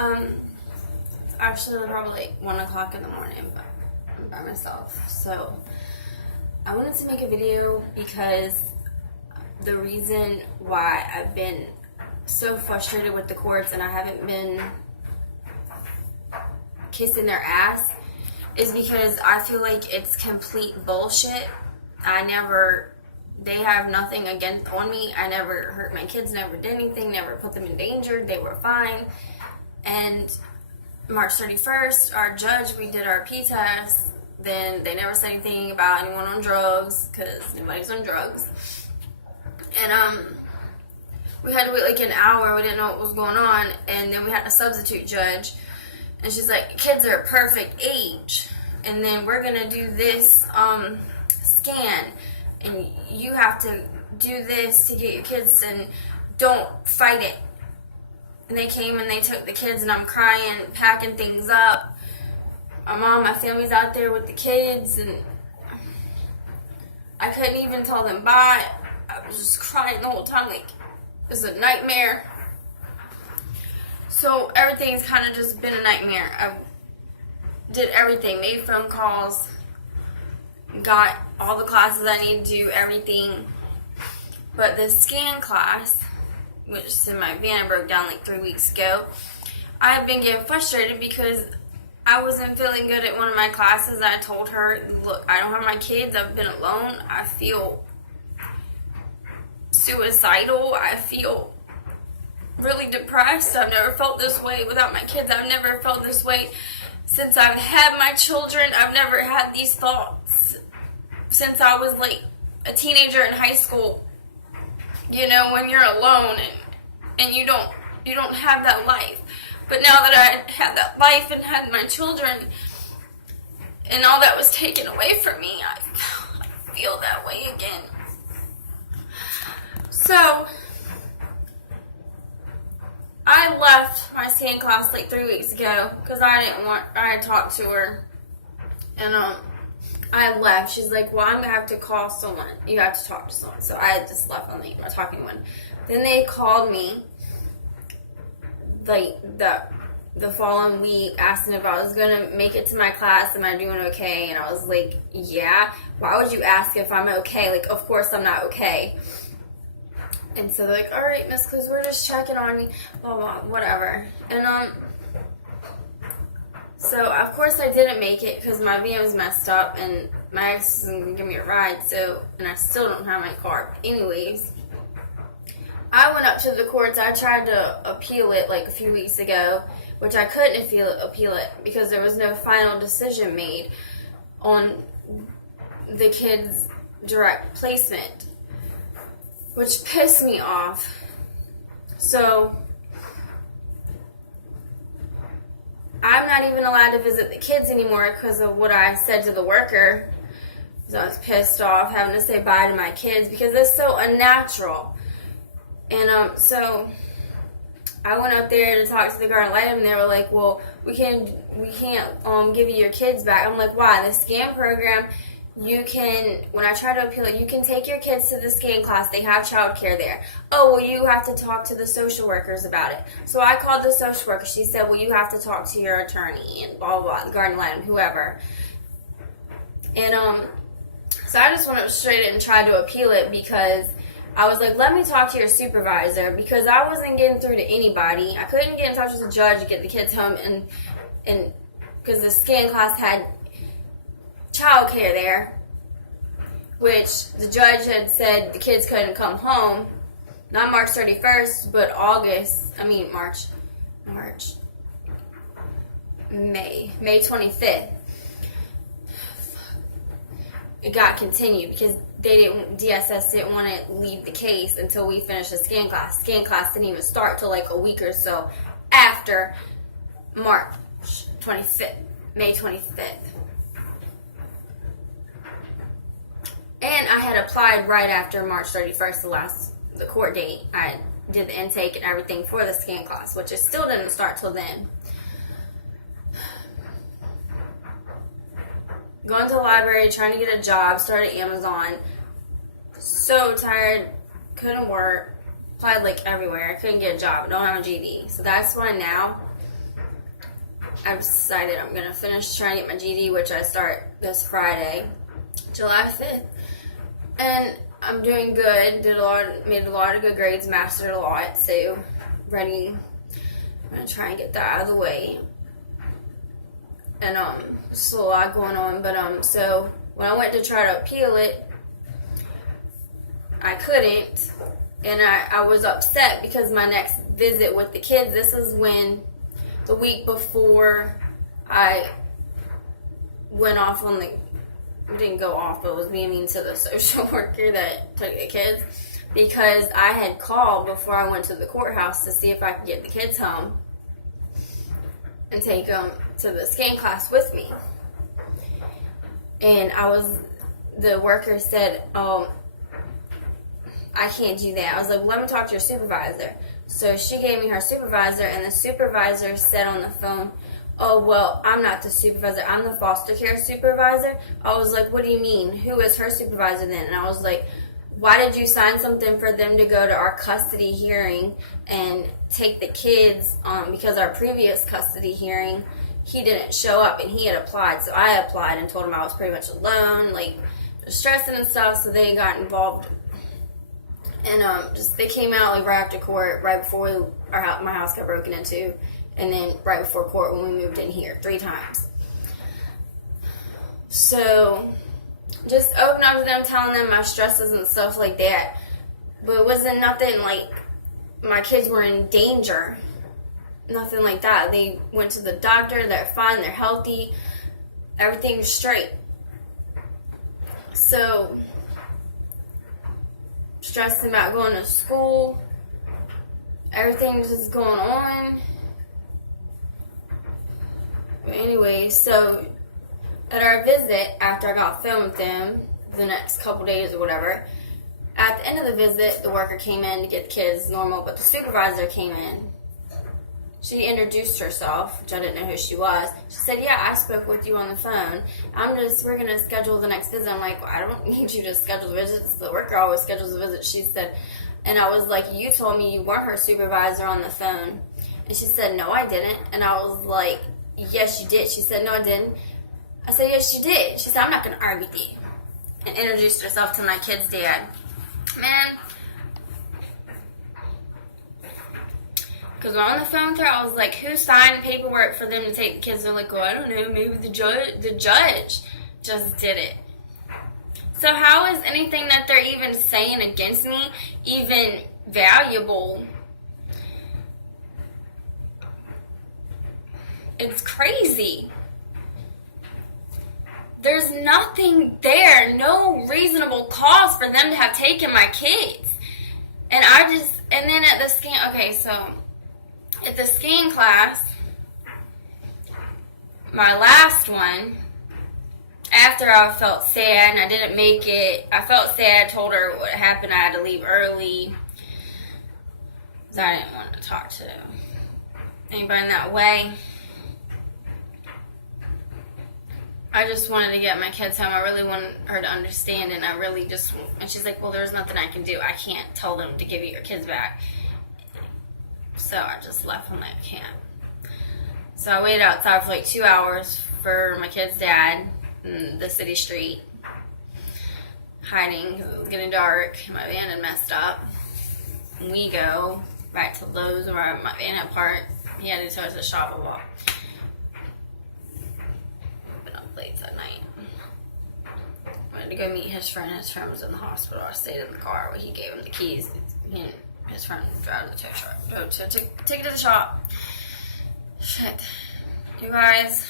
It's actually probably like 1 o'clock in the morning, but I'm by myself. So I wanted to make a video because the reason why I've been so frustrated with the courts and I haven't been kissing their ass is because I feel like it's complete bullshit. They have nothing on me. I never hurt my kids, never did anything, never put them in danger. They were fine. And March 31st, our judge, we did our P test. Then they never said anything about anyone on drugs because nobody's on drugs. And we had to wait like an hour. We didn't know what was going on. And then we had a substitute judge. And she's like, kids are a perfect age. And then we're going to do this scan. And you have to do this to get your kids and don't fight it. And they came and they took the kids and I'm crying, packing things up. My family's out there with the kids and I couldn't even tell them bye. I was just crying the whole time like it was a nightmare. So everything's kind of just been a nightmare. I did everything, made phone calls, got all the classes I need to do, everything. But the scan class, which is in my van, I broke down like 3 weeks ago. I've been getting frustrated because I wasn't feeling good at one of my classes. I told her, look, I don't have my kids. I've been alone. I feel suicidal. I feel really depressed. I've never felt this way without my kids. I've never felt this way since I've had my children. I've never had these thoughts since I was like a teenager in high school. You know, when you're alone and you don't have that life. But now that I had that life and had my children and all that was taken away from me, I feel that way again. So I left my scan class like 3 weeks ago because I had talked to her and I left. She's like, well, I'm going to have to call someone. You have to talk to someone. So I just left on my talking one. Then they called me like the following week asking if I was going to make it to my class. Am I doing okay? And I was like, yeah. Why would you ask if I'm okay? Like, of course I'm not okay. And so they're like, all right, miss, because we're just checking on you. Blah, blah, whatever. And so, of course, I didn't make it because my van was messed up and my ex isn't going to give me a ride, and I still don't have my car. Anyways, I went up to the courts. I tried to appeal it like a few weeks ago, which I couldn't appeal it because there was no final decision made on the kids' direct placement, which pissed me off. So I'm not even allowed to visit the kids anymore because of what I said to the worker. So I was pissed off having to say bye to my kids because it's so unnatural. And so I went up there to talk to the guard and light and they were like, well, we can't give you your kids back. I'm like, why? The scan program, you can, when I try to appeal it, you can take your kids to the scan class. They have childcare there. Oh, well, you have to talk to the social workers about it. So I called the social worker. She said, well, you have to talk to your attorney and blah, blah, blah, the guardian ad litem, whoever. And so I just went up straight and tried to appeal it because I was like, let me talk to your supervisor because I wasn't getting through to anybody. I couldn't get in touch with the judge to get the kids home and because the scan class had childcare there, which the judge had said the kids couldn't come home, not March 31st, but May 25th. It got continued because DSS didn't want to leave the case until we finished the scan class. Scan class didn't even start till like a week or so after March 25th, May 25th. And I had applied right after March 31st, the court date. I did the intake and everything for the scan class, which it still didn't start till then. Going to the library, trying to get a job, started Amazon. So tired, couldn't work. Applied like everywhere. I couldn't get a job. Don't have a GED. So that's why now I've decided I'm going to finish trying to get my GD, which I start this Friday, July 5th. And I'm doing good. Made a lot of good grades, mastered a lot, so ready. I'm going to try and get that out of the way. And just a lot going on, but so when I went to try to appeal it, I couldn't, and I was upset because my next visit with the kids, this is when the week before I went off on the, didn't go off, but was being mean to the social worker that took the kids, because I had called before I went to the courthouse to see if I could get the kids home and take them to the scan class with me. And the worker said, I can't do that. I was like, let me talk to your supervisor. So she gave me her supervisor, and the supervisor said on the phone, oh, well, I'm not the supervisor. I'm the foster care supervisor. I was like, what do you mean? Who is her supervisor then? And I was like, why did you sign something for them to go to our custody hearing and take the kids because our previous custody hearing, he didn't show up and he had applied. So I applied and told him I was pretty much alone, like stressing and stuff, so they got involved. And they came out like right after court, right before my house got broken into, and then right before court when we moved in here 3 times. So just open up to them, telling them my stresses and stuff like that. But it wasn't nothing like my kids were in danger. Nothing like that. They went to the doctor, they're fine, they're healthy, everything's straight. So, stressed about going to school, everything's just going on. But anyway, so at our visit, after I got filmed with them, the next couple days or whatever, at the end of the visit, the worker came in to get the kids normal, but the supervisor came in. She introduced herself, which I didn't know who she was. She said, yeah, I spoke with you on the phone. We're going to schedule the next visit. I'm like, well, I don't need you to schedule the visits. The worker always schedules the visit. She said, and I was like, you told me you weren't her supervisor on the phone. And she said, no, I didn't. And I was like, yes, you did. She said, no, I didn't. I said, yes, you did. She said, I'm not going to argue with you. And introduced herself to my kid's dad. Man. Because on the phone with her, I was like, who signed paperwork for them to take the kids? They're like, well, I don't know, maybe the judge just did it. So how is anything that they're even saying against me even valuable? It's crazy. There's nothing there, no reasonable cause for them to have taken my kids. And then at the scan, okay, so at the skiing class, my last one, after I felt sad and I didn't make it, I felt sad, told her what happened, I had to leave early, because I didn't want to talk to anybody in that way. I just wanted to get my kids home. I really wanted her to understand, and and she's like, well, there's nothing I can do. I can't tell them to give you your kids back. So I just left from that camp. So I waited outside for like 2 hours for my kid's dad in the city street, hiding because it was getting dark. My van had messed up. And we go back to Lowe's where my van had parked. He had to go to the shop a walk. Been up late that night. Went to go meet his friend. His friend was in the hospital. I stayed in the car where he gave him the keys. His friend drive the tow truck. Take it to the shop. Shit. You guys,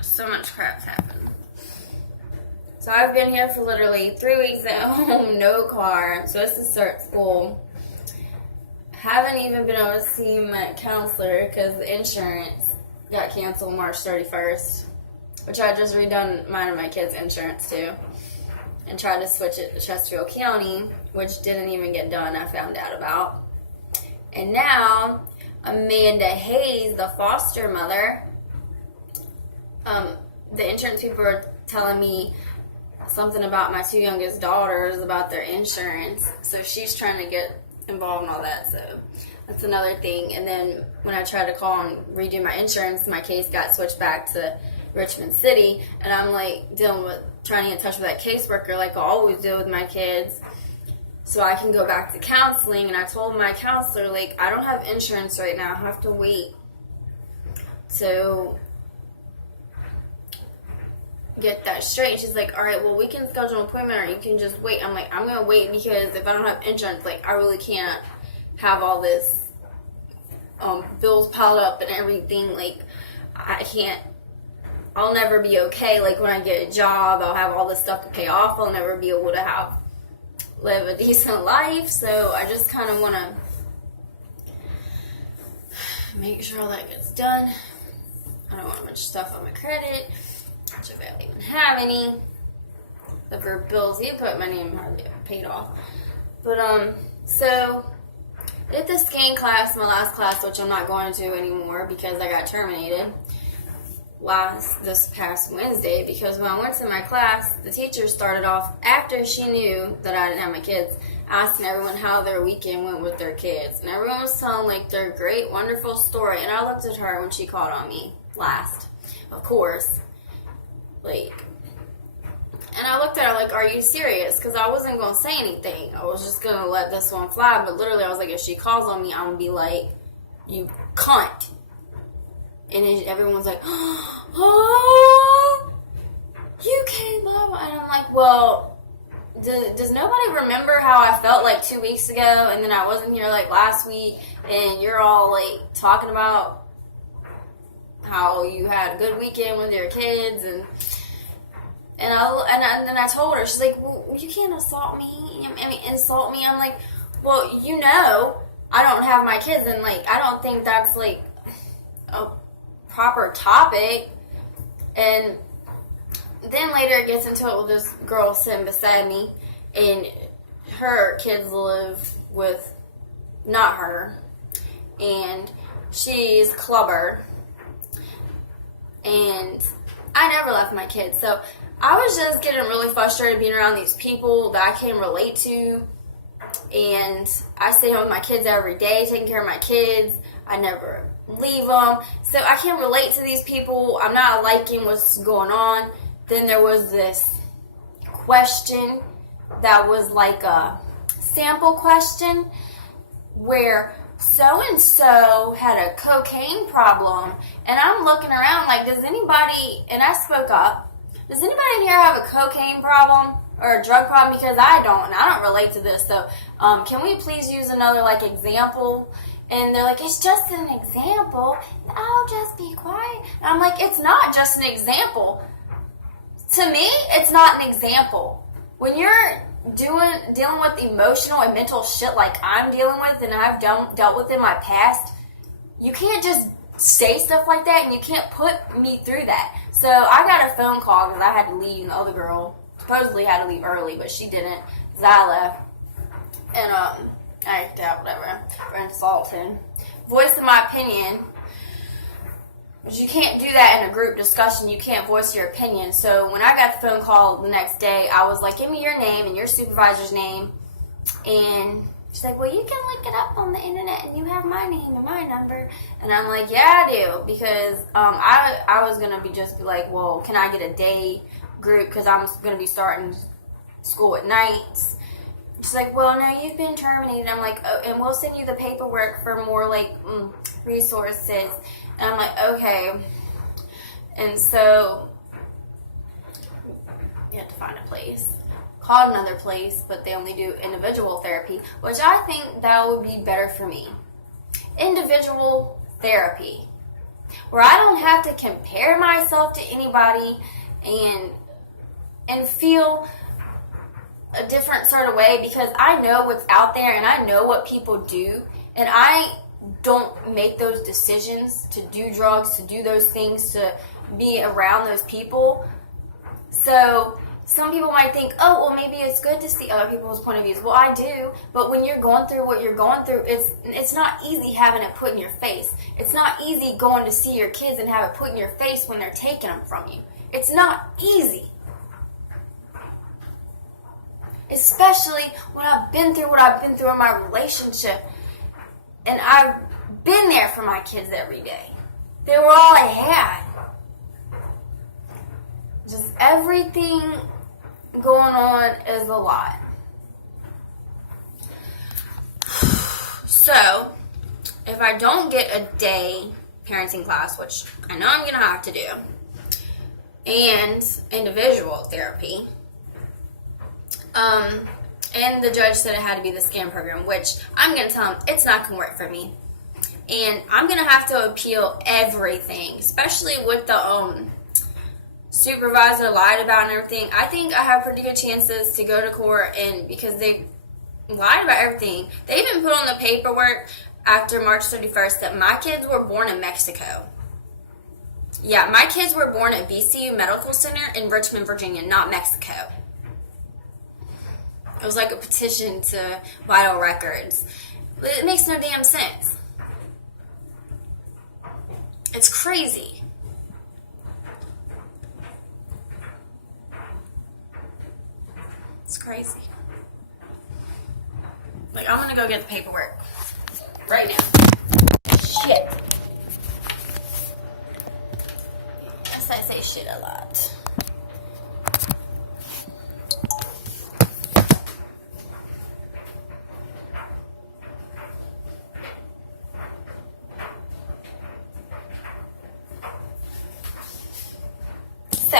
so much crap's happened. So I've been here for literally 3 weeks at home, no car. I'm supposed to start school. Haven't even been able to see my counselor because the insurance got canceled March 31st. Which I just redone mine and my kids' insurance too. And tried to switch it to Chesterfield County, which didn't even get done, I found out about. And now, Amanda Hayes, the foster mother, the insurance people are telling me something about my 2 youngest daughters, about their insurance. So she's trying to get involved in all that, so that's another thing. And then when I tried to call and redo my insurance, my case got switched back to Richmond City, and I'm like trying to get in touch with that caseworker like I always do with my kids, so I can go back to counseling. And I told my counselor, like, I don't have insurance right now. I have to wait to get that straight. And she's like, all right, well, we can schedule an appointment or you can just wait. I'm like, I'm going to wait because if I don't have insurance, like, I really can't have all this bills piled up and everything. Like, I can't. I'll never be okay. Like, when I get a job, I'll have all this stuff to pay off. I'll never be able to live a decent life. So I just kind of want to make sure all that gets done. I don't want a bunch of stuff on my credit, which if I don't even have any. The for bills you put my name hardly paid off. But so I did the scan class, my last class, which I'm not going to anymore because I got terminated this past Wednesday, because when I went to my class, the teacher started off, after she knew that I didn't have my kids, asking everyone how their weekend went with their kids. And everyone was telling, like, their great, wonderful story. And I looked at her when she called on me last, of course. Like, and I looked at her like, are you serious? Because I wasn't going to say anything. I was just going to let this one fly. But literally, I was like, if she calls on me, I'm going to be like, you cunt. And then everyone's like, oh, you came up. And I'm like, well, does nobody remember how I felt like 2 weeks ago? And then I wasn't here like last week. And you're all like talking about how you had a good weekend with your kids. And then I told her, she's like, well, you can't insult me. Insult me. I'm like, well, you know, I don't have my kids. And like, I don't think that's like a proper topic. And then later it gets into it with this girl sitting beside me, and her kids live with not her, and she's clubber, and I never left my kids. So I was just getting really frustrated being around these people that I can't relate to, and I stay home with my kids every day, taking care of my kids. I never leave them. So I can't relate to these people. I'm not liking what's going on. Then there was this question that was like a sample question where so-and-so had a cocaine problem. And I'm looking around like, does anybody, and I spoke up, does anybody in here have a cocaine problem or a drug problem? Because I don't, and I don't relate to this. So can we please use another like example? And they're like, it's just an example. I'll just be quiet. And I'm like, it's not just an example. To me, it's not an example. When you're dealing with emotional and mental shit like I'm dealing with and I've dealt with in my past, you can't just say stuff like that, and you can't put me through that. So I got a phone call because I had to leave, and the other girl supposedly had to leave early, but she didn't because I left. And I doubt whatever for insulting. Voicing my opinion, but you can't do that in a group discussion. You can't voice your opinion. So when I got the phone call the next day, I was like, give me your name and your supervisor's name. And she's like, well, you can look it up on the internet and you have my name and my number. And I'm like, yeah, I do. Because I was going to be like, well, can I get a day group? Because I'm going to be starting school at nights. She's like, well, no, you've been terminated. I'm like, oh, and we'll send you the paperwork for more, like, resources. And I'm like, okay. And so you have to find a place. Called another place, but they only do individual therapy, which I think that would be better for me. Individual therapy, where I don't have to compare myself to anybody and feel a different sort of way, because I know what's out there and I know what people do, and I don't make those decisions to do drugs, to do those things, to be around those people. So some people might think, oh, well, maybe it's good to see other people's point of views. Well, I do, but when you're going through what you're going through, it's not easy having it put in your face. It's not easy going to see your kids and have it put in your face when they're taking them from you. It's not easy. especially when I've been through what I've been through in my relationship. And I've been there for my kids every day. They were all I had. Just everything going on is a lot. So, if I don't get a day parenting class, which I know I'm going to have to do, and individual therapy, and the judge said it had to be the SCAN program, which I'm going to tell him it's not going to work for me. And I'm going to have to appeal everything, especially with the supervisor lied about and everything. I think I have pretty good chances to go to court, and because they lied about everything. They even put on the paperwork after March 31st that my kids were born in Mexico. Yeah, my kids were born at VCU Medical Center in Richmond, Virginia, not Mexico. It was like a petition to vital records. It makes no damn sense. It's crazy. It's crazy. Like, I'm gonna go get the paperwork right now. Shit. Yes, I say shit a lot. So,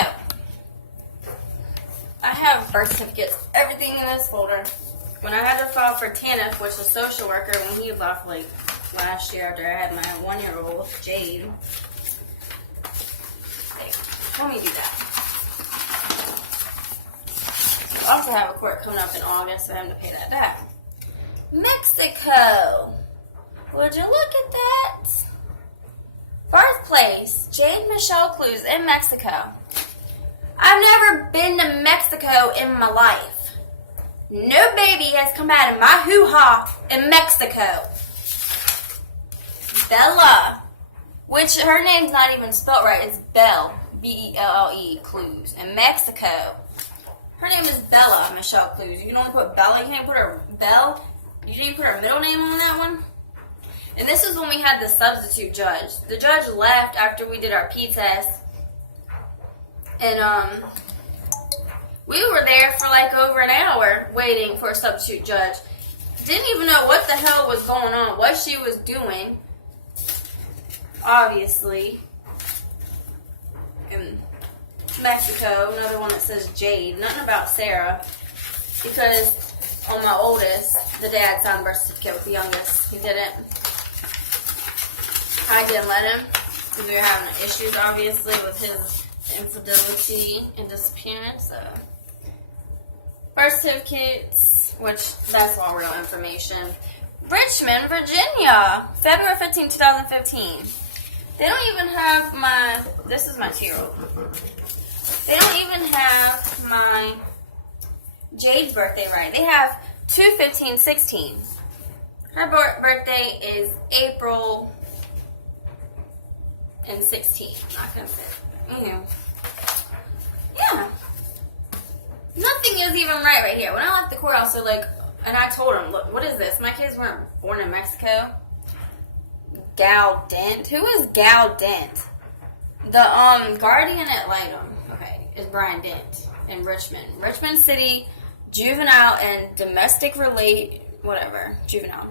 I have birth certificates, everything in this folder. When I had to file for TANF, which was social worker, when he left like last year after I had my 1-year-old, Jade. Let me do that. I also have a court coming up in August, so I have to pay that back. Mexico. Would you look at that? Birthplace, Jade Michelle Clues in Mexico. I've never been to Mexico in my life. No baby has come out of my hoo-ha in Mexico. Bella, which her name's not even spelled right. It's Belle, B-E-L-L-E, Clues, in Mexico. Her name is Bella Michelle Clues. You can only put Bella. You can't put her Belle. You didn't put her middle name on that one. And this is when we had the substitute judge. The judge left after we did our P-test. And, we were there for like over an hour waiting for a substitute judge. Didn't even know what the hell was going on, what she was doing. Obviously. In Mexico, another one that says Jade. Nothing about Sarah. Because on my oldest, the dad signed birth certificate with the youngest. He didn't. I didn't let him. Because we were having issues, obviously, with his infidelity and disappearance. So. Birth certificates, which that's all real information. Richmond, Virginia, February 15, 2015. They don't even have my, this is my 2-year-old. They don't even have my Jade's birthday right. They have 2/15/16. Her birthday is April and 16. Not gonna say it. Yeah. Nothing is even right here. When I left the courthouse, they're like, and I told them, look, what is this? My kids weren't born in Mexico. Gal Dent? Who is Gal Dent? The guardian ad litem, okay, is Brian Dent in Richmond. Richmond City, juvenile and domestic juvenile.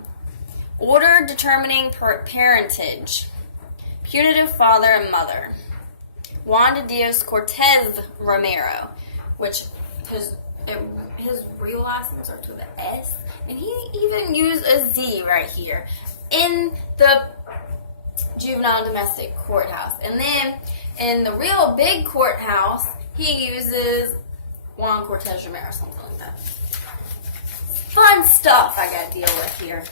Order determining parentage. Putative father and mother. Juan de Dios Cortez Romero, which his real last name starts with an S, and he even used a Z right here in the juvenile domestic courthouse. And then in the real big courthouse, he uses Juan Cortez Romero, something like that. Fun stuff I gotta deal with here.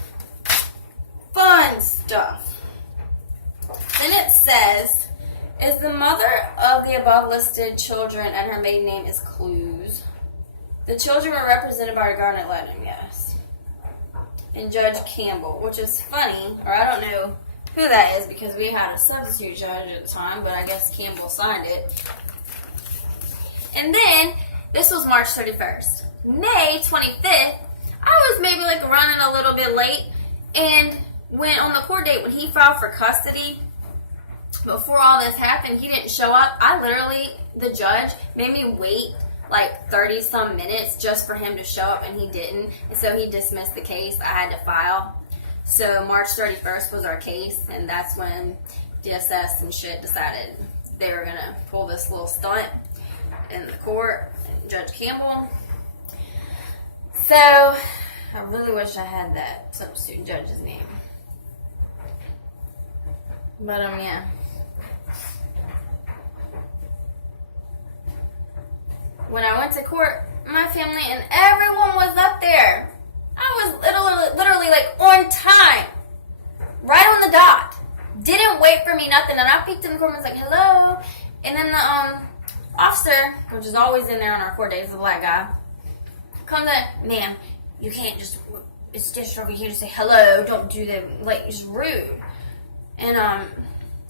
Fun stuff. Then it says, is the mother of the above listed children and her maiden name is Clues. The children were represented by a guardian ad litem, yes. And Judge Campbell, which is funny, or I don't know who that is because we had a substitute judge at the time, but I guess Campbell signed it. And then, this was March 31st. May 25th, I was maybe like running a little bit late, and when on the court date, when he filed for custody, before all this happened, he didn't show up. The judge made me wait like 30 some minutes just for him to show up, and he didn't. And so he dismissed the case. I had to file. So March 31st was our case, and that's when DSS and shit decided they were going to pull this little stunt in the court, and Judge Campbell. So I really wish I had that substitute judge's name. But yeah. When I went to court, my family and everyone was up there. I was literally like on time. Right on the dot. Didn't wait for me, nothing. And I peeked in the court and was like, hello. And then the officer, which is always in there on our court days, the black guy, comes in, ma'am, you can't just, it's just over here to say hello. Don't do that. Like, it's rude. And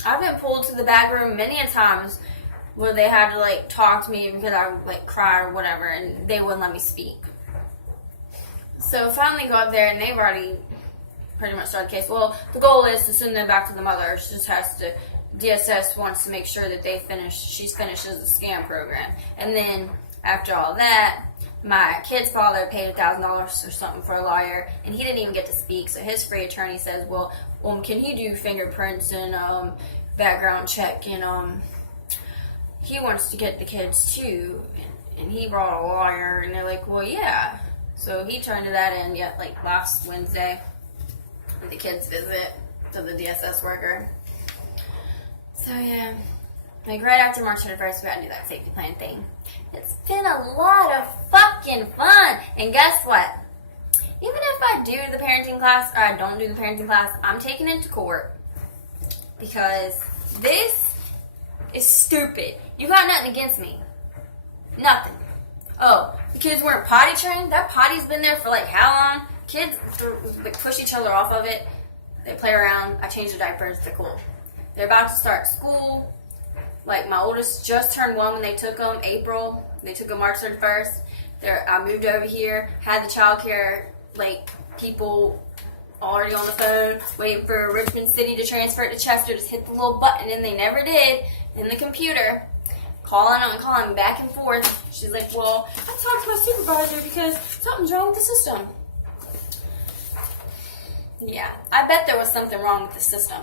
I've been pulled to the back room many a times where they had to like talk to me because I would like cry or whatever, and they wouldn't let me speak. So finally go up there, and they've already pretty much started the case. Well, the goal is to send them back to the mother. She just has to, DSS wants to make sure that she finishes the scam program. And then after all that, my kid's father paid $1,000 or something for a lawyer, and he didn't even get to speak. So his free attorney says, well, can he do fingerprints and background check? And he wants to get the kids too. And he brought a lawyer, and they're like, well, yeah. So he turned that in like last Wednesday at the kids' visit to the DSS worker. So yeah, like right after March 31st, we had to do that safety plan thing. It's been a lot of fucking fun. And guess what? Even if I do the parenting class or I don't do the parenting class, I'm taking it to court because this is stupid. You got nothing against me. Nothing. Oh, the kids weren't potty trained? That potty's been there for like how long? Kids push each other off of it. They play around. I change the diapers. They're cool. They're about to start school. Like my oldest just turned 1 when they took them. April. They took them March 31st. I moved over here. Had the child care like people already on the phone waiting for Richmond City to transfer it to Chester. Just hit the little button, and they never did in the computer. Calling back and forth. She's like, well, I talked to my supervisor because something's wrong with the system. Yeah, I bet there was something wrong with the system.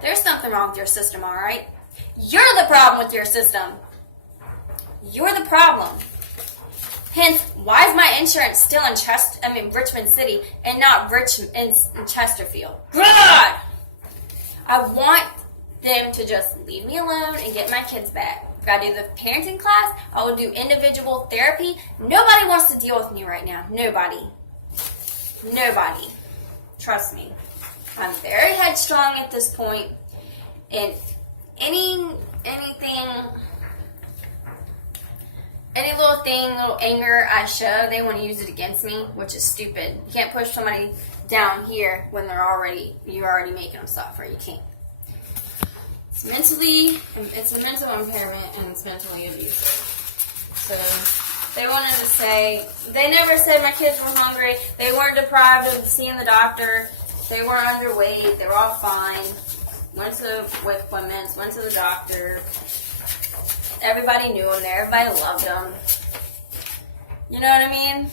There's something wrong with your system, all right? You're the problem with your system. You're the problem. Hence, why is my insurance still in Richmond City and not in Chesterfield? God! I want them to just leave me alone and get my kids back. If I do the parenting class, I will do individual therapy. Nobody wants to deal with me right now. Nobody. Trust me. I'm very headstrong at this point. And any little anger I show, they want to use it against me, which is stupid. You can't push somebody down here when you're already making them suffer. You can't. It's a mental impairment, and it's mentally abusive. So they wanted to say, they never said my kids were hungry. They weren't deprived of seeing the doctor. They weren't underweight. They were all fine. Went to weight appointments, went to the doctor. Everybody knew them there. Everybody loved them. You know what I mean?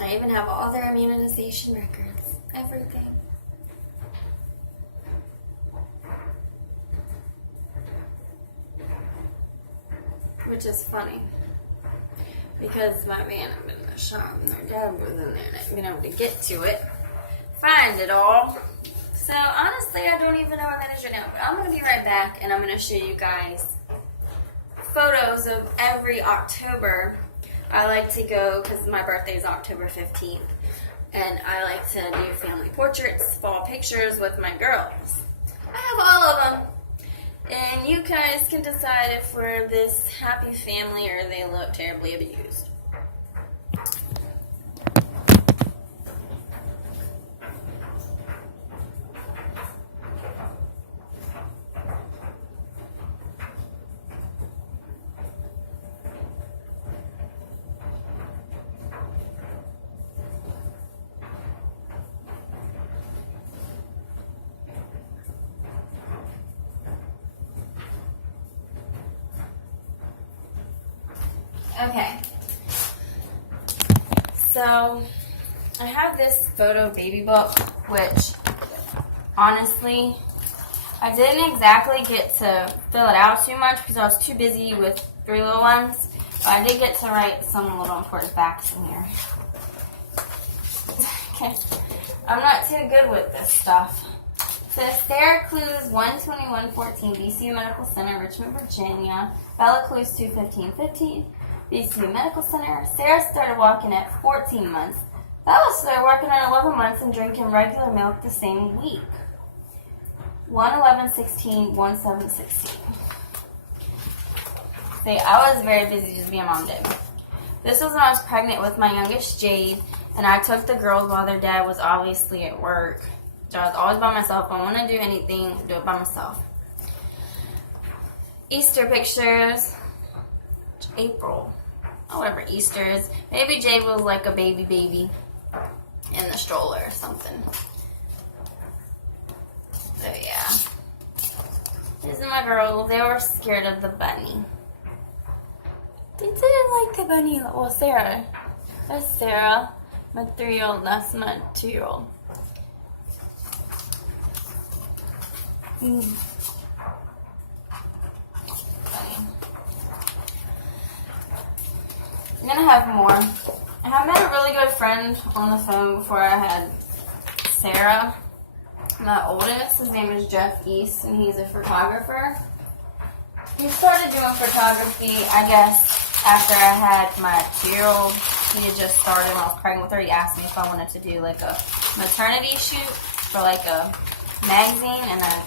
I even have all their immunization records. Everything. Which is funny. Because my man had been in the shop and their dad was in there and I hadn't been able to get to it. Find it all. So honestly, I don't even know where that is right now. But I'm going to be right back and I'm going to show you guys photos of every October. I like to go, because my birthday is October 15th, and I like to do family portraits, fall pictures with my girls. I have all of them, and you guys can decide if we're this happy family or they look terribly abused. Okay. So, I have this photo baby book, which, honestly, I didn't exactly get to fill it out too much because I was too busy with 3 little ones. But I did get to write some little important facts in here. Okay. I'm not too good with this stuff. So, Sarah Clues 12114, BCU Medical Center, Richmond, Virginia. Bella Clues 21515, BCU Medical Center. Sarah started walking at 14 months. Bella started walking at 11 months and drinking regular milk the same week. 1/11/16, 1/7/16. See, I was very busy just being mom did. This was when I was pregnant with my youngest, Jade, and I took the girls while their dad was obviously at work. So I was always by myself. If I want to do anything, do it by myself. Easter pictures. April. Oh, whatever Easter is. Maybe Jade was like a baby in the stroller or something. So yeah. These are my girls. They were scared of the bunny. They didn't like the bunny. Well, Sarah. That's Sarah. My 3-year-old. That's my 2-year-old. Funny. I'm gonna have more. I have met a really good friend on the phone before I had Sarah. My oldest, his name is Jeff East, and he's a photographer. He started doing photography, I guess, after I had my 2-year-old. He had just started when I was pregnant with her. He asked me if I wanted to do like a maternity shoot for like a magazine, and I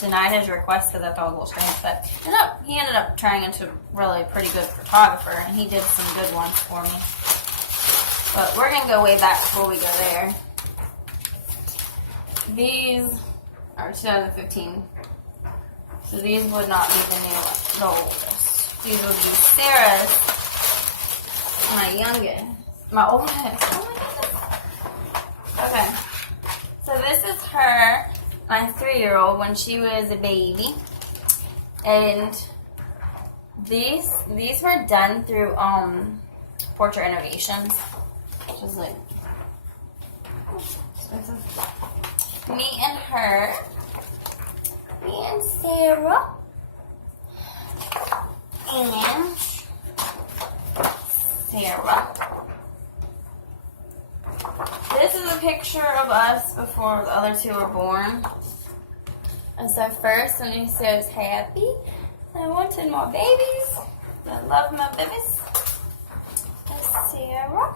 denied his request because I thought it was a little strange. But he ended up turning into really a pretty good photographer, and he did some good ones for me. But we're going to go way back before we go there. These are 2015. So these would not be the oldest. These would be Sarah's, my youngest, my oldest. Oh my goodness. Okay. So this is her, my 3-year-old, when she was a baby. And these were done through Portrait Innovations. Which is like expensive. Me and her. Me and Sarah. And Sarah. This is a picture of us before the other 2 were born. And so first, when he says happy, I wanted more babies. I love my babies. That's Sarah.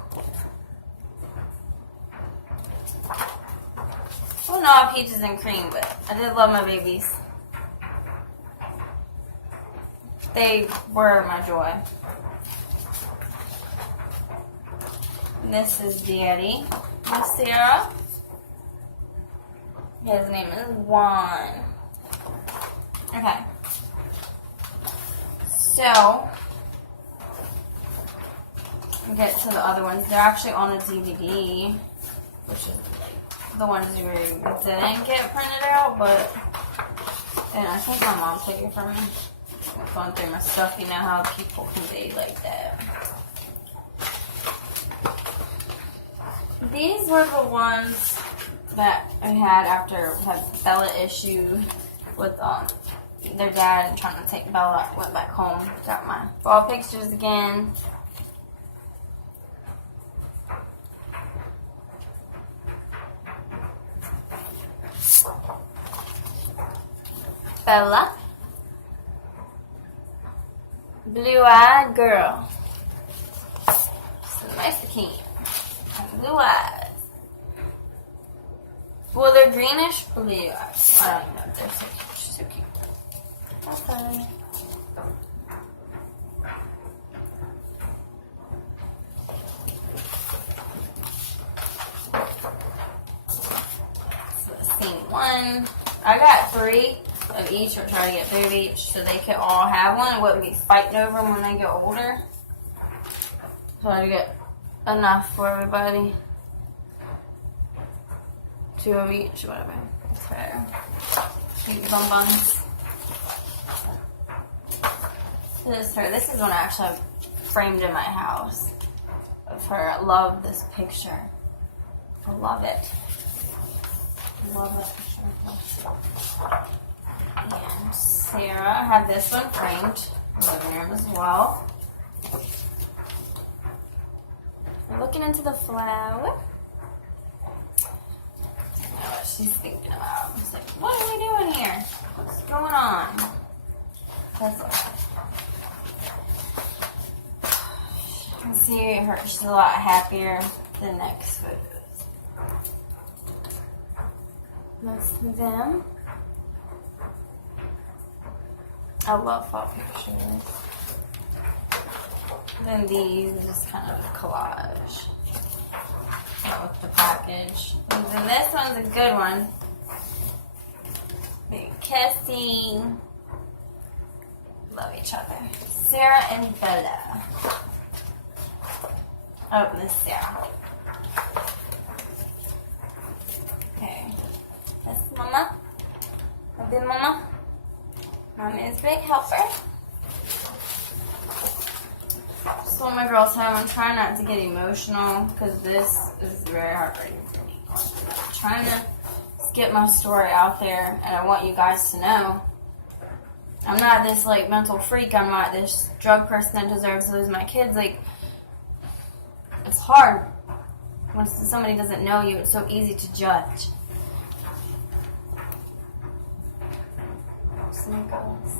Well, no, peaches and cream, but I did love my babies. They were my joy. And this is Daddy. Miss Sarah. His name is Juan. Okay. So, we'll get to the other ones. They're actually on a DVD, which is like the ones you didn't get printed out, but and I think my mom took it from me. I'm going through my stuff. You know how people can be like that. These were the ones that I had after I had Bella issue with their dad and trying to take Bella. Went back home. Got my fall pictures again. Bella. Blue-eyed girl. So Mexican. Blue eyes. Well, they're greenish blue eyes. I don't even know. They're so cute. She's so cute. Okay. So the same one. I got 3 of each. We're trying to get 3 of each so they could all have one. It wouldn't be fighting over them when they get older. So I get enough for everybody. 2 of each, whatever. It's fair. Cute bonbons. This is her. This is one I actually have framed in my house of her. I love this picture. I love it. I love that picture. And Sarah, I have this one framed in the living room as well. We're looking into the flower. I don't know what she's thinking about. She's like, what are we doing here? What's going on? That's what. You can see her, she's a lot happier than next photos. Most of them. I love fall pictures. Then these are just kind of a collage. With the package. And then this one's a good one. Big kissing. Love each other. Sarah and Bella. Oh, this is Sarah. Okay. That's Mama. A big Mama. Mommy is big helper. So when my girls home, I'm trying not to get emotional because this is very heartbreaking for me. I'm trying to get my story out there, and I want you guys to know I'm not this like mental freak. I'm not this drug person that deserves to lose my kids. Like, it's hard when somebody doesn't know you. It's so easy to judge. So my girls.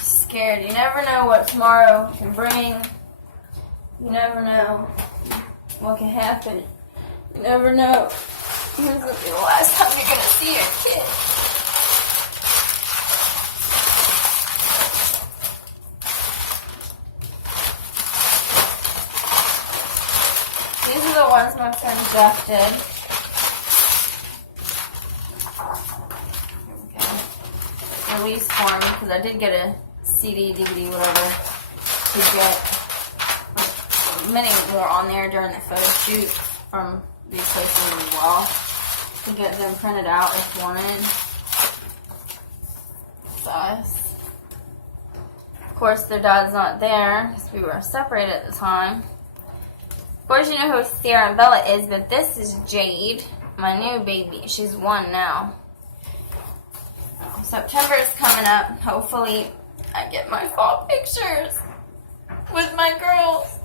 Scared. You never know what tomorrow can bring. You never know what can happen. You never know when's going to be the last time you're going to see your kid. These are the ones my friend Jeff did. Here we go. Release form, because I did get a CD, DVD, whatever, to get many more on there during the photo shoot from these places as well, to get them printed out if wanted. It's us. Of course, their dad's not there because we were separated at the time. Of course, you know who Sarah and Bella is, but this is Jade, my new baby. She's 1 now. September is coming up. Hopefully, I get my fall pictures with my girls.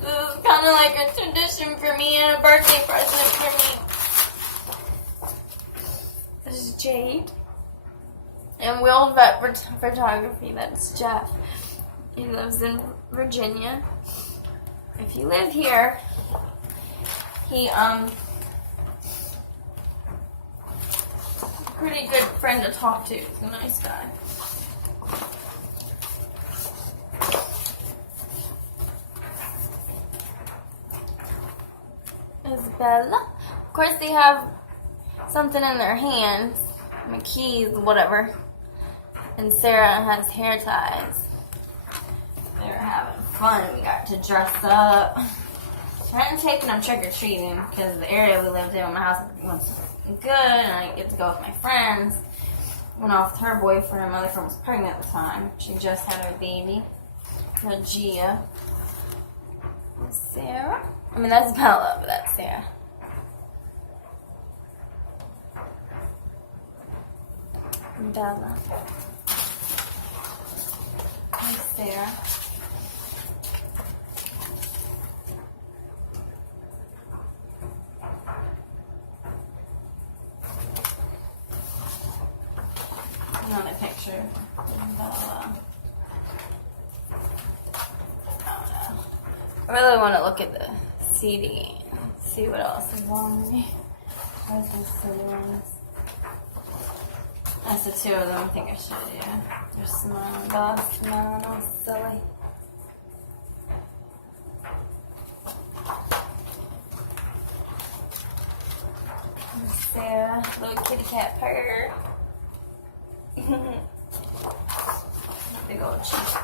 This is kind of like a tradition for me and a birthday present for me. This is Jade. And Will Vet Photography, that's Jeff. He lives in Virginia. If you live here, he, pretty good friend to talk to. He's a nice guy. Isabella. Of course, they have something in their hands. My keys, whatever. And Sarah has hair ties. They were having fun. We got to dress up. So I'm taking them trick-or-treating because the area we lived in when my house was good and I get to go with my friends. Went off with her boyfriend. Her mother friend was pregnant at the time. She just had her baby, Gia. Sarah. I mean, that's Bella, but that's Sarah. Bella. And Sarah. Another picture of Bella. I really want to look at the CD and see what else is on me. Where's the silly ones? That's the 2 of them I think I should, yeah. They're smiling. Bella's smiling all silly. Sarah, little kitty cat purr. Big old cheeks.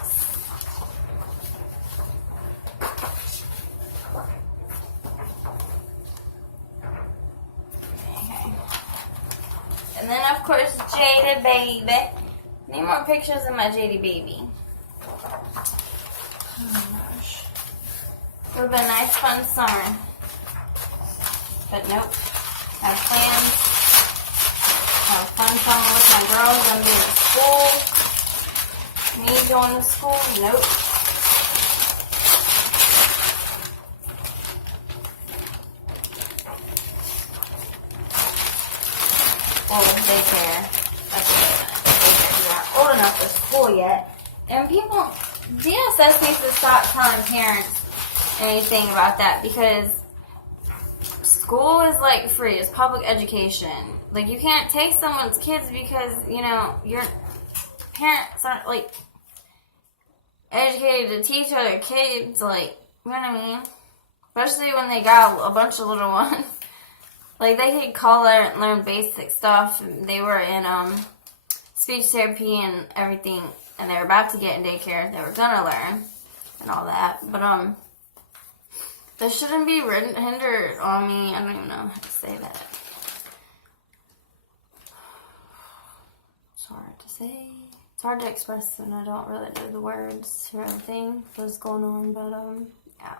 Okay. And then of course Jada baby. Need more pictures of my JD baby. Oh my gosh. It would have been a nice fun summer. But nope. Have plans. Have a fun summer with my girls and being at school. Me going to school? Nope. Well, daycare. That's daycare. You aren't old enough for school yet. And people, DSS needs to stop telling parents anything about that because school is like free. It's public education. Like you can't take someone's kids because, you know, your parents aren't like educated to teach other kids. Like, you know what I mean? Especially when they got a bunch of little ones. Like they could color and learn basic stuff. And they were in speech therapy and everything. And they were about to get in daycare. They were gonna learn and all that. But there shouldn't be hindered on me. I don't even know how to say that. It's hard to say. It's hard to express when I don't really know the words or anything. What's going on, but yeah.